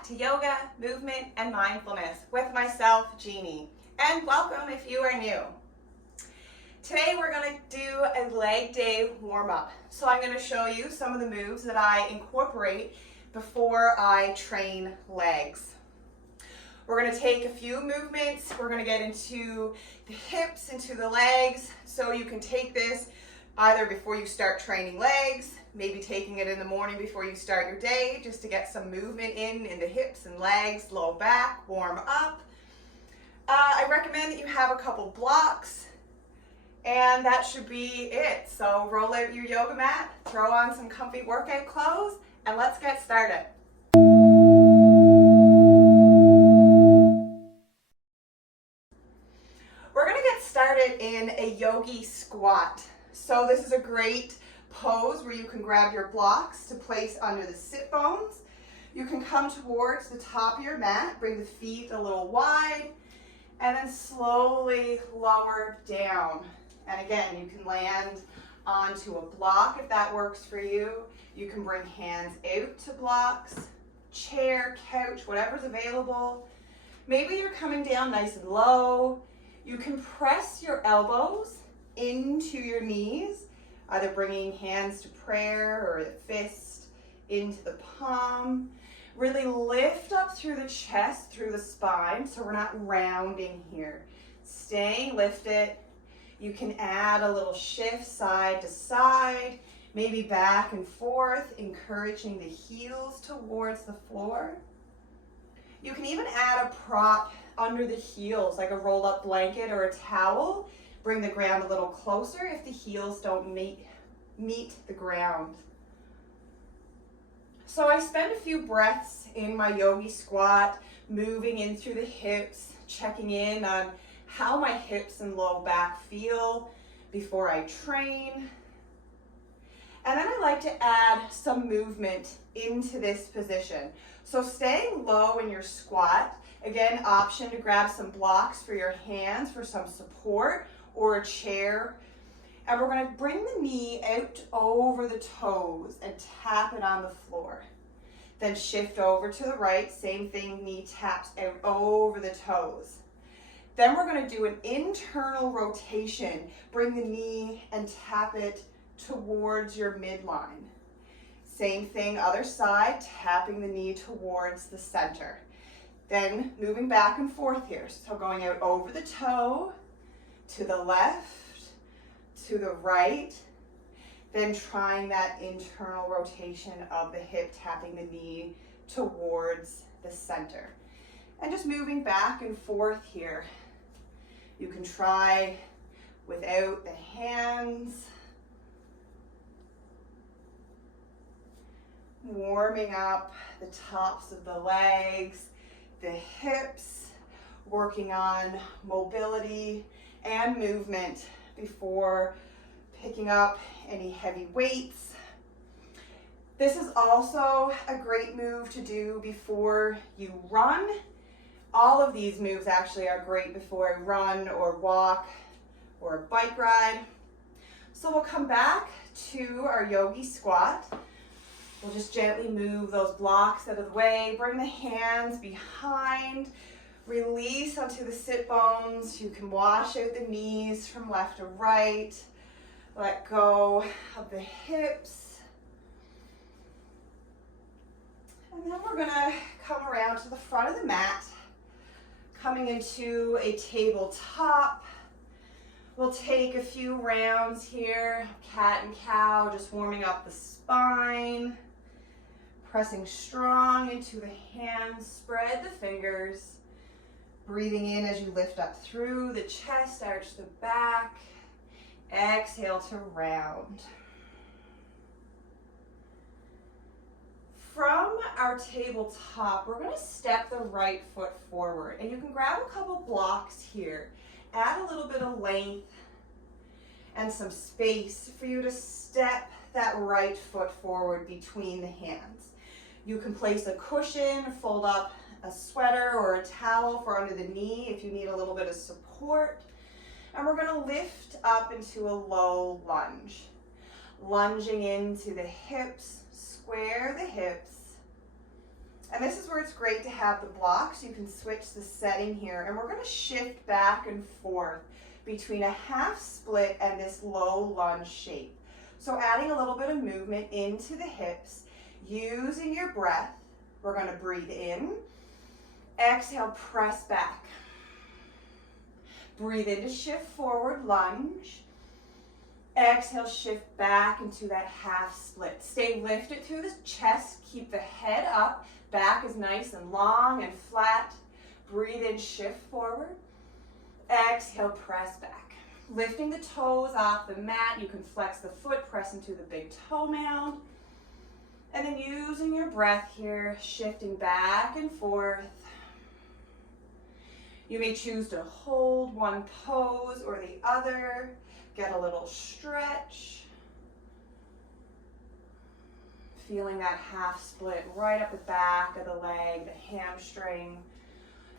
back to yoga, movement, and mindfulness with myself, Jeannie. And welcome if you are new. Today we're going to do a leg day warm-up. So I'm going to show you some of the moves that I incorporate before I train legs. We're going to take a few movements. We're going to get into the hips, into the legs. So you can take this either before you start training legs, maybe taking it in the morning before you start your day, just to get some movement in the hips and legs, low back, warm up. I recommend that you have a couple blocks, and that should be it. So roll out your yoga mat, throw on some comfy workout clothes, and let's get started. We're going to get started in a yogi squat. So this is a great pose where you can grab your blocks to place under the sit bones. You can come towards the top of your mat, bring the feet a little wide, and then slowly lower down. And again, you can land onto a block if that works for you. You can bring hands out to blocks, chair, couch, whatever's available. Maybe you're coming down nice and low. You can press your elbows into your knees, either bringing hands to prayer or a fist into the palm. Really lift up through the chest, through the spine, so we're not rounding here. Staying lifted. You can add a little shift side to side, maybe back and forth, encouraging the heels towards the floor. You can even add a prop under the heels, like a rolled up blanket or a towel. Bring the ground a little closer if the heels don't meet the ground. So I spend a few breaths in my yogi squat, moving in through the hips, checking in on how my hips and low back feel before I train. And then I like to add some movement into this position. So staying low in your squat, again, option to grab some blocks for your hands for some support, or a chair. And we're going to bring the knee out over the toes and tap it on the floor. Then shift over to the right, same thing, knee taps out over the toes. Then we're going to do an internal rotation. Bring the knee and tap it towards your midline. Same thing, other side, tapping the knee towards the center. Then moving back and forth here. So going out over the toe, to the left, to the right, then trying that internal rotation of the hip, tapping the knee towards the center. And just moving back and forth here. You can try without the hands. Warming up the tops of the legs, the hips, working on mobility and movement before picking up any heavy weights. This is also a great move to do before you run. All of these moves actually are great before a run or walk or a bike ride. So we'll come back to our yogi squat. We'll just gently move those blocks out of the way, bring the hands behind, release onto the sit bones. You can wash out the knees from left to right. Let go of the hips. And then we're gonna come around to the front of the mat, coming into a tabletop. We'll take a few rounds here, cat and cow, just warming up the spine. Pressing strong into the hands, spread the fingers. Breathing in as you lift up through the chest, arch the back. Exhale to round. From our tabletop, we're going to step the right foot forward. And you can grab a couple blocks here. Add a little bit of length and some space for you to step that right foot forward between the hands. You can place a cushion, fold up a sweater or a towel for under the knee if you need a little bit of support. And we're going to lift up into a low lunge. Lunging into the hips, square the hips. And this is where it's great to have the blocks. You can switch the setting here, and we're going to shift back and forth between a half split and this low lunge shape. So adding a little bit of movement into the hips, using your breath. We're going to breathe in, exhale, press back. Breathe in to shift forward, lunge. Exhale, shift back into that half split. Stay lifted through the chest, keep the head up, back is nice and long and flat. Breathe in, shift forward. Exhale, press back. Lifting the toes off the mat, you can flex the foot, press into the big toe mound. And then using your breath here, shifting back and forth. You may choose to hold one pose or the other. Get a little stretch. Feeling that half split right up the back of the leg, the hamstring.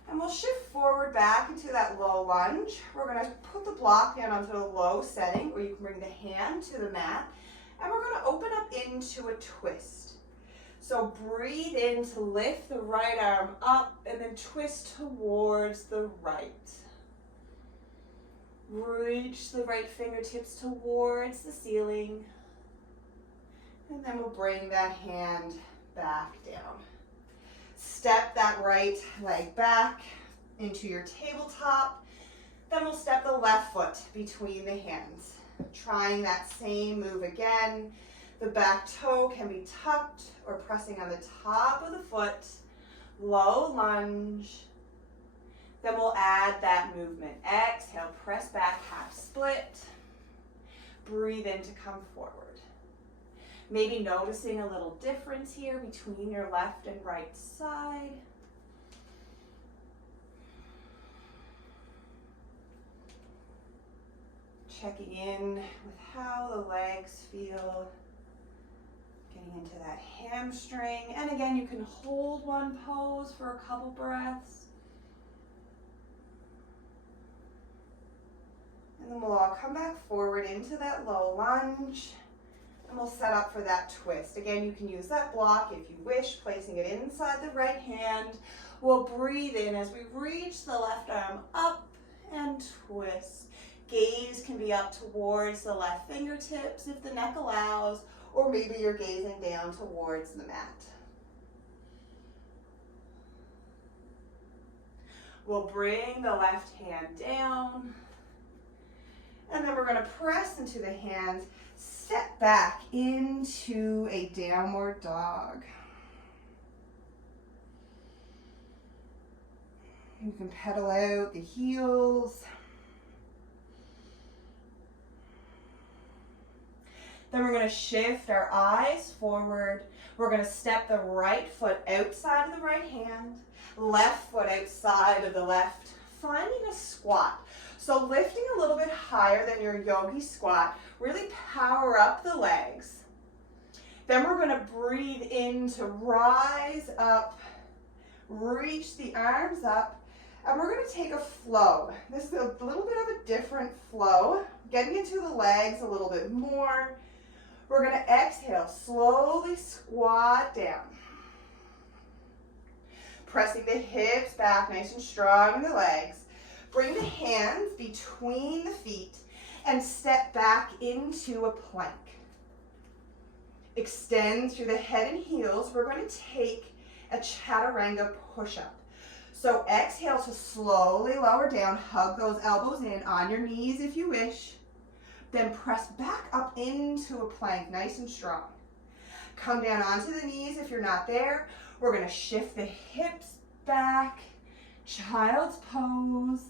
And we'll shift forward back into that low lunge. We're going to put the block down onto a low setting where you can bring the hand to the mat. And we're going to open up into a twist. So breathe in to lift the right arm up and then twist towards the right. Reach the right fingertips towards the ceiling. And then we'll bring that hand back down. Step that right leg back into your tabletop. Then we'll step the left foot between the hands. Trying that same move again. The back toe can be tucked or pressing on the top of the foot. Low lunge. Then we'll add that movement. Exhale, press back, half split. Breathe in to come forward. Maybe noticing a little difference here between your left and right side. Checking in with how the legs feel. Getting into that hamstring. And again, you can hold one pose for a couple breaths. And then we'll all come back forward into that low lunge. And we'll set up for that twist. Again, you can use that block if you wish, placing it inside the right hand. We'll breathe in as we reach the left arm up and twist. Gaze can be up towards the left fingertips if the neck allows, or maybe you're gazing down towards the mat. We'll bring the left hand down, and then we're going to press into the hands, step back into a downward dog. You can pedal out the heels. Then we're going to shift our eyes forward. We're going to step the right foot outside of the right hand, left foot outside of the left, finding a squat. So lifting a little bit higher than your yogi squat, really power up the legs. Then we're going to breathe in to rise up, reach the arms up, and we're going to take a flow. This is a little bit of a different flow, getting into the legs a little bit more. We're going to exhale, slowly squat down. Pressing the hips back nice and strong in the legs. Bring the hands between the feet and step back into a plank. Extend through the head and heels. We're going to take a chaturanga push-up. So exhale to slowly lower down. Hug those elbows in on your knees if you wish. Then press back up into a plank, nice and strong. Come down onto the knees if you're not there. We're going to shift the hips back, child's pose.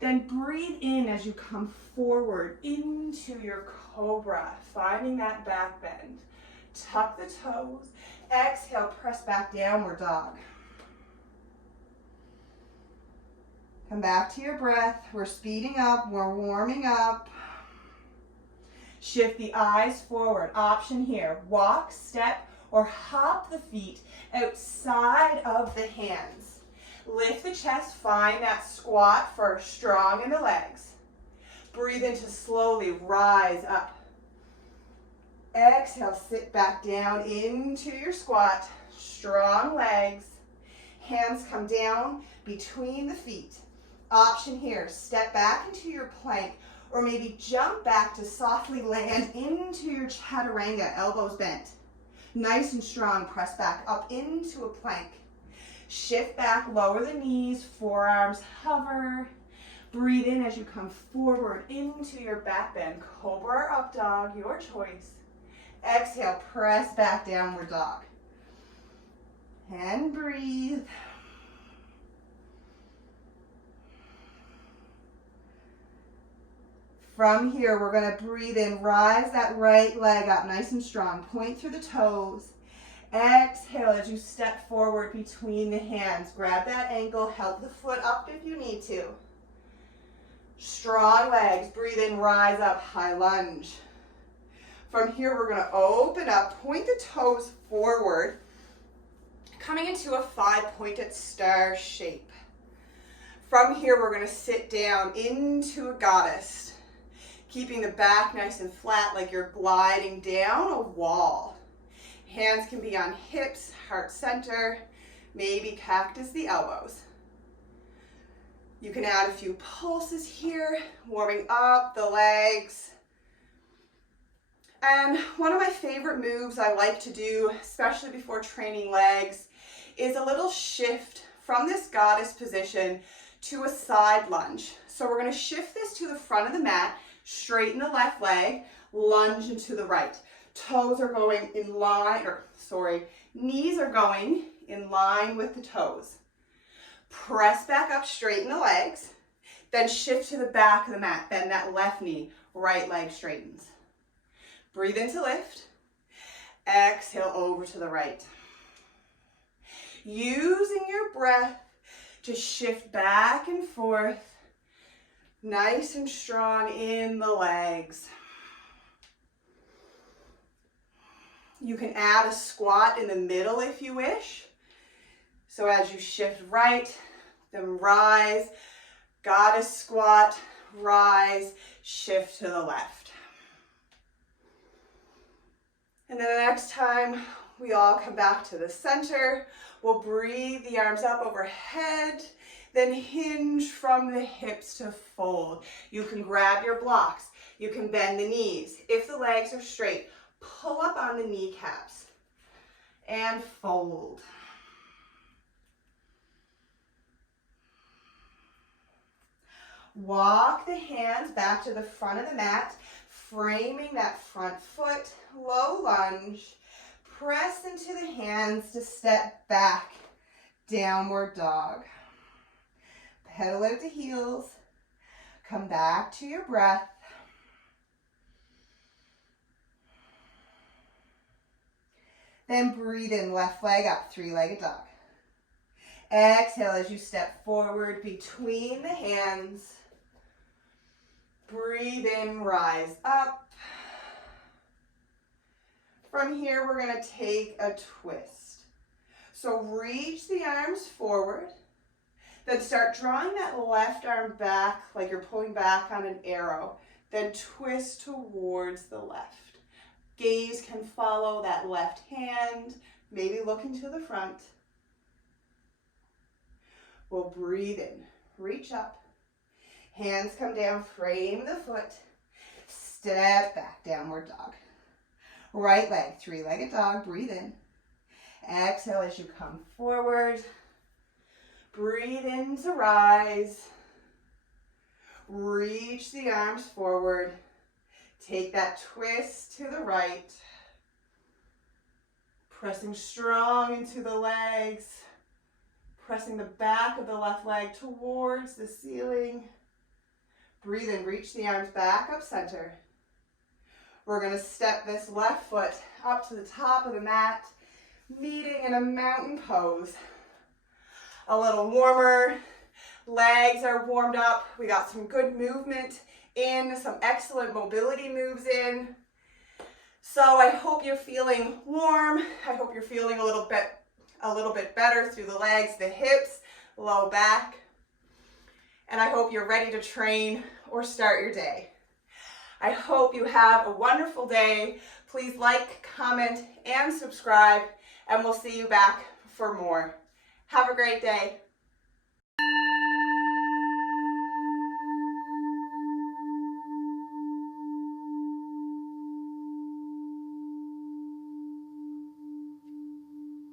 Then breathe in as you come forward into your cobra, finding that back bend. Tuck the toes. Exhale, press back, downward dog. Come back to your breath. We're speeding up, we're warming up. Shift the eyes forward. Option here. Walk, step, or hop the feet outside of the hands. Lift the chest. Find that squat first. Strong in the legs. Breathe in to slowly rise up. Exhale, sit back down into your squat. Strong legs. Hands come down between the feet. Option here, step back into your plank or maybe jump back to softly land into your chaturanga, elbows bent. Nice and strong, press back up into a plank. Shift back, lower the knees, forearms hover. Breathe in as you come forward into your back bend. Cobra or up dog, your choice. Exhale, press back, downward dog. And breathe. From here, we're going to breathe in, rise that right leg up nice and strong. Point through the toes. Exhale as you step forward between the hands. Grab that ankle, help the foot up if you need to. Strong legs, breathe in, rise up, high lunge. From here, we're going to open up, point the toes forward, coming into a 5-pointed star shape. From here, we're going to sit down into a goddess. Keeping the back nice and flat like you're gliding down a wall. Hands can be on hips, heart center, maybe cactus the elbows. You can add a few pulses here, warming up the legs. And one of my favorite moves I like to do, especially before training legs, is a little shift from this goddess position to a side lunge. So we're going to shift this to the front of the mat. Straighten the left leg, lunge into the right. Toes are going in line, knees are going in line with the toes. Press back up, straighten the legs, then shift to the back of the mat. Bend that left knee, right leg straightens. Breathe in to lift. Exhale over to the right. Using your breath to shift back and forth. Nice and strong in the legs. You can add a squat in the middle if you wish. So as you shift right, then rise, goddess squat, rise, shift to the left. And then the next time we all come back to the center, we'll breathe the arms up overhead. Then hinge from the hips to fold. You can grab your blocks. You can bend the knees. If the legs are straight, pull up on the kneecaps and fold. Walk the hands back to the front of the mat, framing that front foot, low lunge. Press into the hands to step back, downward dog. Pedal out to heels. Come back to your breath. Then breathe in, left leg up, 3-legged dog. Exhale as you step forward between the hands. Breathe in, rise up. From here, we're going to take a twist. So reach the arms forward. Then start drawing that left arm back like you're pulling back on an arrow. Then twist towards the left. Gaze can follow that left hand, maybe looking to the front. We'll breathe in, reach up. Hands come down, frame the foot. Step back, downward dog. Right leg, 3-legged dog, breathe in. Exhale as you come forward. Breathe in to rise. Reach the arms forward. Take that twist to the right. Pressing strong into the legs. Pressing the back of the left leg towards the ceiling. Breathe in, reach the arms back up center. We're going to step this left foot up to the top of the mat, meeting in a mountain pose. A little warmer, legs are warmed up, we got some good movement in, some excellent mobility moves in. So I hope you're feeling warm, I hope you're feeling a little bit better through the legs, the hips, low back, and I hope you're ready to train or start your day. I hope you have a wonderful day. Please like, comment, and subscribe, and we'll see you back for more. Have a great day.